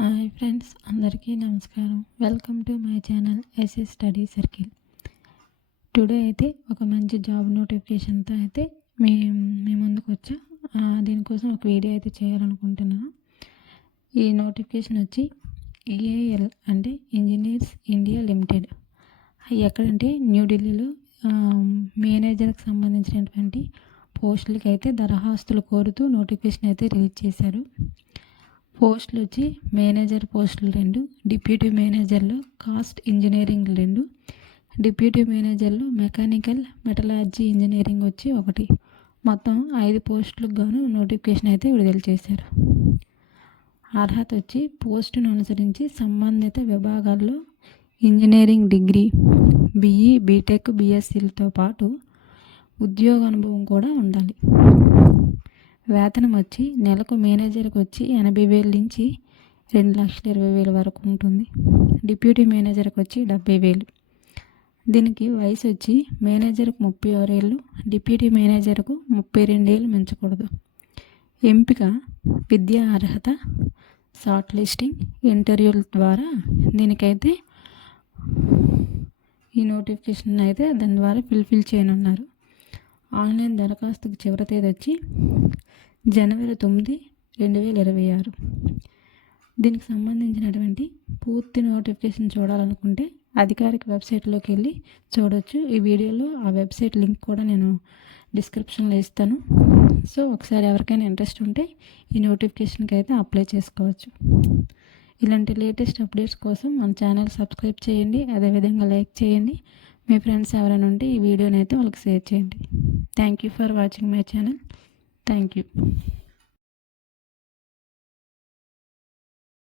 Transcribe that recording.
Hi friends, అందరికీ నమస్కారం. Welcome to my channel SS study circle. Today అయితే ఒక మంచి జాబ్ నోటిఫికేషన్తో అయితే మీ ముందుకు వచ్చా. దీనికోసం ఒక వీడియో అయితే చేయాలనుకుంటున్నాను. ఈ నోటిఫికేషన్ వచ్చి ఈఏఎల్ అంటే ఇంజనీర్స్ ఇండియా లిమిటెడ్. ఎక్కడంటే న్యూఢిల్లీలో మేనేజర్కి సంబంధించినటువంటి పోస్టులకి అయితే దరఖాస్తులు కోరుతూ నోటిఫికేషన్ అయితే రిలీజ్ చేశారు. పోస్టులు వచ్చి మేనేజర్ పోస్టులు 2, డిప్యూటీ మేనేజర్లు కాస్ట్ ఇంజనీరింగ్ 2, డిప్యూటీ మేనేజర్లు మెకానికల్ మెటలర్జీ ఇంజనీరింగ్ వచ్చి 1. మొత్తం 5 పోస్టులకు గాను నోటిఫికేషన్ అయితే విడుదల చేశారు. అర్హత వచ్చి పోస్టును అనుసరించి సంబంధిత విభాగాల్లో ఇంజనీరింగ్ డిగ్రీ, బీఈ, బీటెక్, బీఎస్సీలతో పాటు ఉద్యోగ అనుభవం కూడా ఉండాలి. వేతనం వచ్చి నెలకు మేనేజర్కి వచ్చి 80,000 నుంచి 2,20,000 వరకు ఉంటుంది. డిప్యూటీ మేనేజర్కి వచ్చి 70,000. దీనికి వయసు వచ్చి మేనేజర్కు 36 ఏళ్ళు, డిప్యూటీ మేనేజర్కు 32 ఏళ్ళు మించకూడదు. ఎంపిక విద్యా అర్హత, షార్ట్ లిస్టింగ్, ఇంటర్వ్యూల ద్వారా దీనికైతే ఈ నోటిఫికేషన్ అయితే దాని ద్వారా ఫిల్ చేయనున్నారు. ఆన్లైన్ దరఖాస్తుకి చివరి తేదీ వచ్చి జనవరి 9, 2026. దీనికి సంబంధించినటువంటి పూర్తి నోటిఫికేషన్ చూడాలనుకుంటే అధికారిక వెబ్సైట్లోకి వెళ్ళి చూడవచ్చు. ఈ వీడియోలో ఆ వెబ్సైట్ లింక్ కూడా నేను డిస్క్రిప్షన్లో ఇస్తాను. సో ఒకసారి ఎవరికైనా ఇంట్రెస్ట్ ఉంటే ఈ నోటిఫికేషన్కి అయితే అప్లై చేసుకోవచ్చు. ఇలాంటి లేటెస్ట్ అప్డేట్స్ కోసం మన ఛానల్ సబ్స్క్రైబ్ చేయండి, అదేవిధంగా లైక్ చేయండి. మీ ఫ్రెండ్స్ ఎవరైనా ఉంటే ఈ వీడియోని అయితే వాళ్ళకి షేర్ చేయండి. Thank you for watching my channel. Thank you.